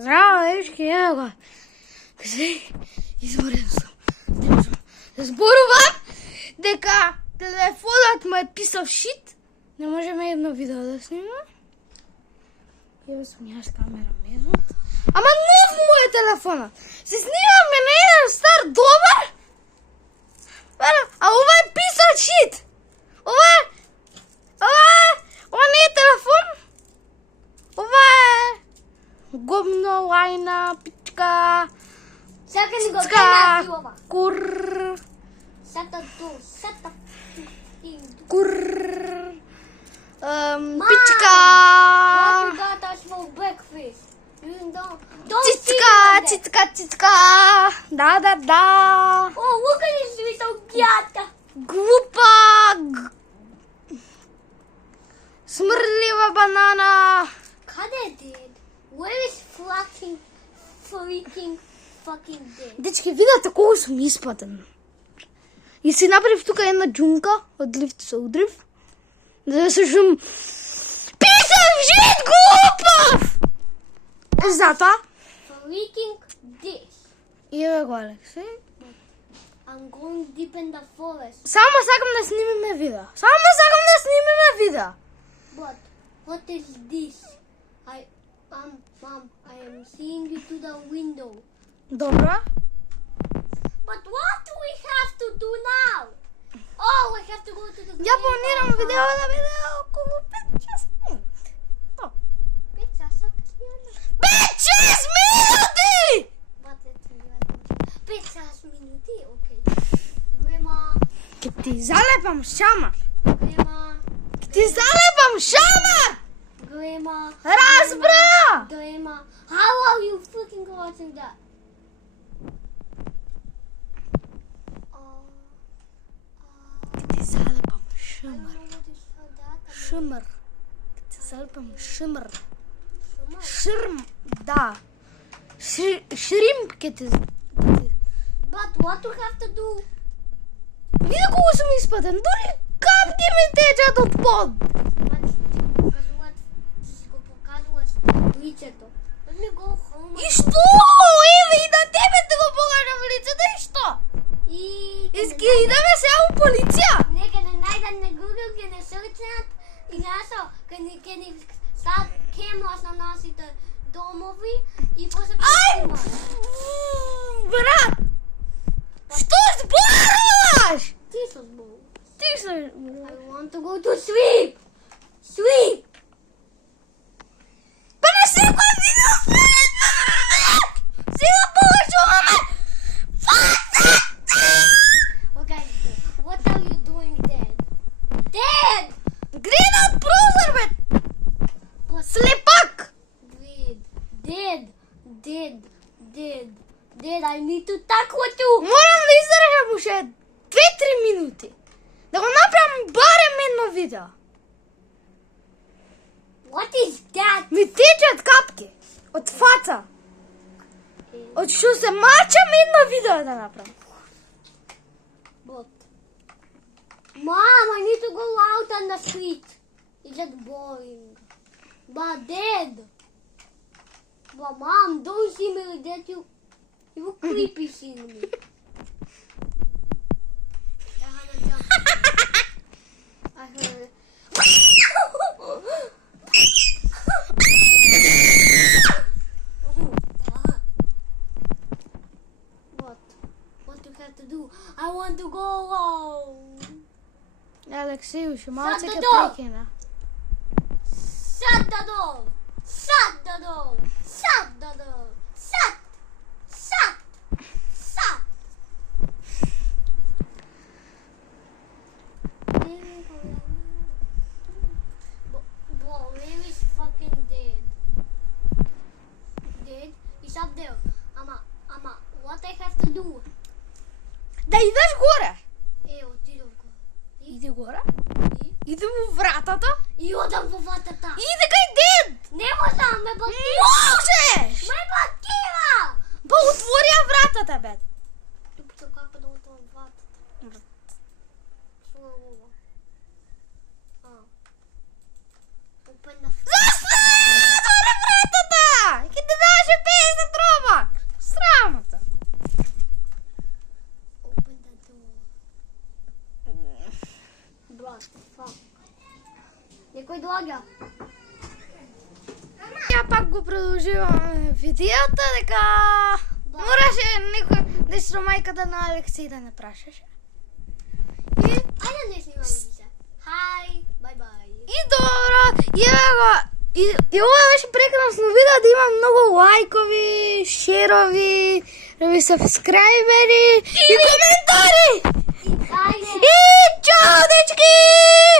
Здраво, дечки, ево го. Изморен сум. Зборувам дека телефонот му е писал шит. Не можеме едно видео да снимаме. Ево сум јас камераменот. Ама нов му е телефонот. Се снимаме на еден стар добар. А ова е писал шит. Ова не е телефон. Ова е гомно, лајна, пичка. Сака ни го гледа ова. Кур. Сата ту, сата. Кур. Пичка. What you got us for breakfast? You don't Цицка. Да. Oh, look at this little cat. Глупа. Смрлива банана. Каде е дед? Where is freaking fucking dead? Дечки, видате колку сум испатен. И си направив тука една џунка, од лифт се удрив. Да се шум писав жит глупав! Затоа. Freaking this. И еве го, Алекси. I'm going deep in the forest. Само сакам да снимиме видео. But what is this? Mom, I am seeing you through the window. Добро. But what do we have to do now? Oh, I have to go to the Ја планирам видео да биде околу 5-6 минути. То. 5-6 минути! But let's see. 5 минути, okay. Grandma, Ке ти залепам шамар. Grandma. Разбра! Grandma, how are you freaking watching that? Ке ти залепам I don't know what is that. Шимр. Ке ти залепам шимр. Ширм, да. Шримп ке ти... But what do we have to do? Види колку сум испатен, дури капки ми течат од под. Ти го показуваш лицето. Let me go home. И што? Еве и на тебе те го покажам лицето и што? Иски идеме сега у полиција? Нека не најдат на Google, ке не срчнат и насо, ке ни стат камерас на насите домови и после Ај! Брат! Што зборуваш? Ти се зборуваш. I want to go to sleep. Sleep. Па не секој видео сега покажуваме! Okay, what are you doing, Dad? Dad! Гледат прозор, бе! Слепак! Dad, I need to talk with you. Морам да издржам уште 2-3 минути. Да го направам барем едно видео. What is that? Ми течат капки од фаца. Од што се мачам едно видео да направам. But, Mom, I need to go out on the street. It's just boring. But Dad, Mom, don't see me like that. You creepy seeing me. I heard. What do you have to do? I want to go home. Алексеј, уште малце Shut ке the door. прекина. Shut the door. Shut the door. Shut the door. Shut. Bro, where is fucking Dad? Dad, he's up there. Ama, what I have to do? Да идеш горе. Отидов го. Иди горе. Иди во вратата. И одам во вратата. Иди кај дед. Не можам, ме блокира. Можеш. Ме блокира. Па отвори ја вратата, бе. Тупче, како да отворам вратата? Што е ова? Open the Зашто? Отвори вратата. Ке ти даше Некој доаѓа. Ја пак го продолжувам видеото дека мораше некој дечно мајката на Алексеј да не прашаше. И Ајде не снимаме више. Хај, бај. И добро, еве го. И ова беше прекрасно видео да има многу лајкови, шерови, сабскрајбери и коментари. Ајде. И чао, дечки!